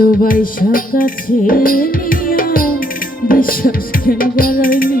ভালোবাসা কাছে নিয়া বিশ্বাস কেন বাড়াইনি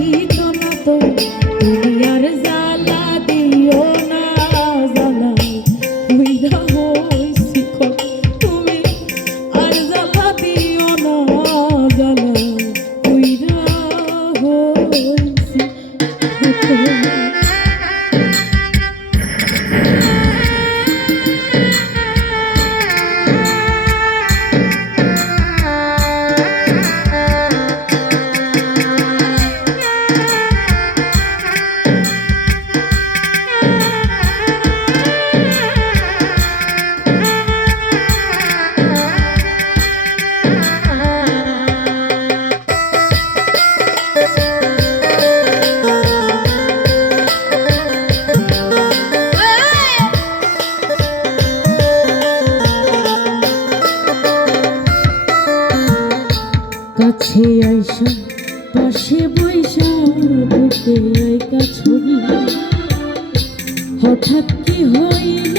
কাছে আইসা পাশে বৈশা বুকে আইকা ছবি। হঠাৎ কি হইল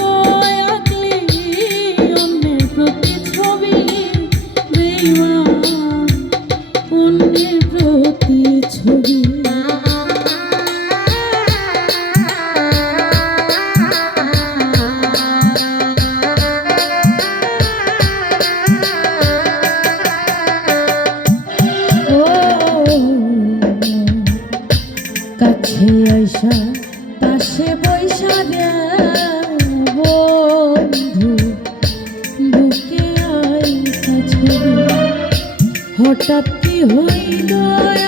প্রাপ্তি হইল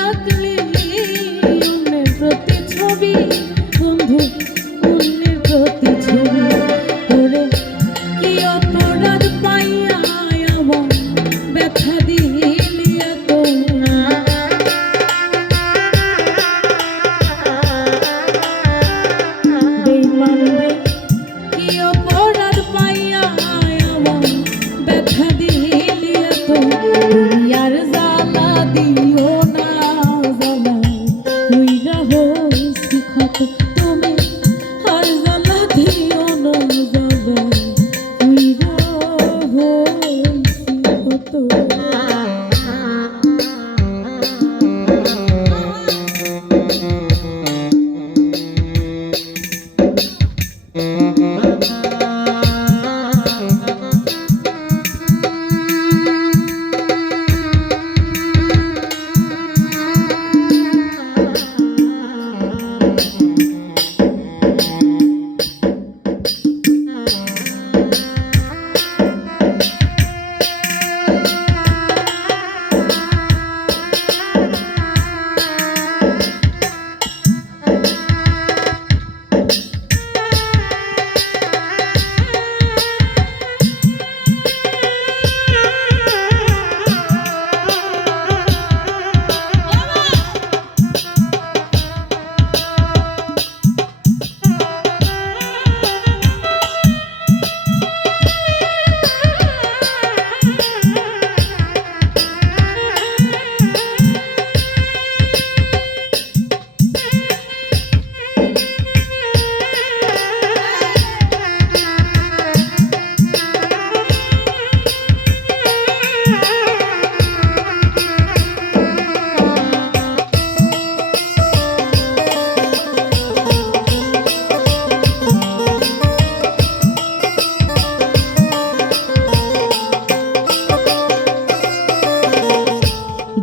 আঁকলে প্রতি ছবি বন্ধু।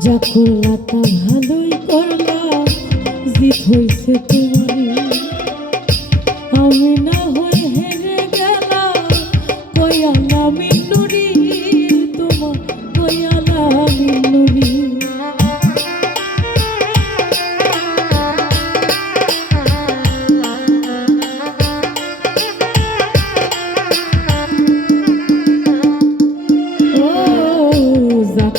যা করলা তা ভালোই করলা জিত হয়েছে তোমার আমি না হয়ে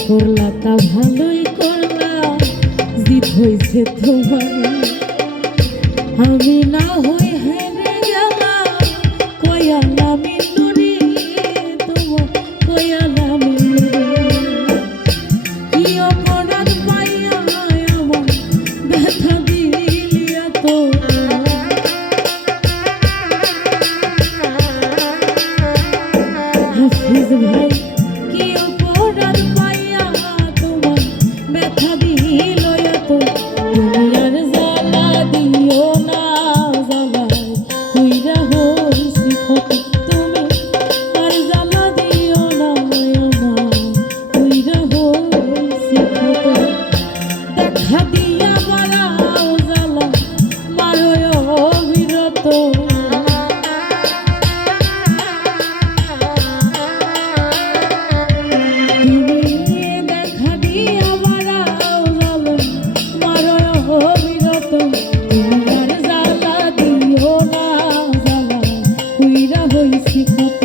করলা তা ভালোই করলা জিত হয়েছে তোমার। আমি না হই হেরে গেলাম কয়ালা মিন্নুরি তোমার কয়ালা মিন্নুরি কি অপরাধ পাইয়া না হইছি ক্ষতি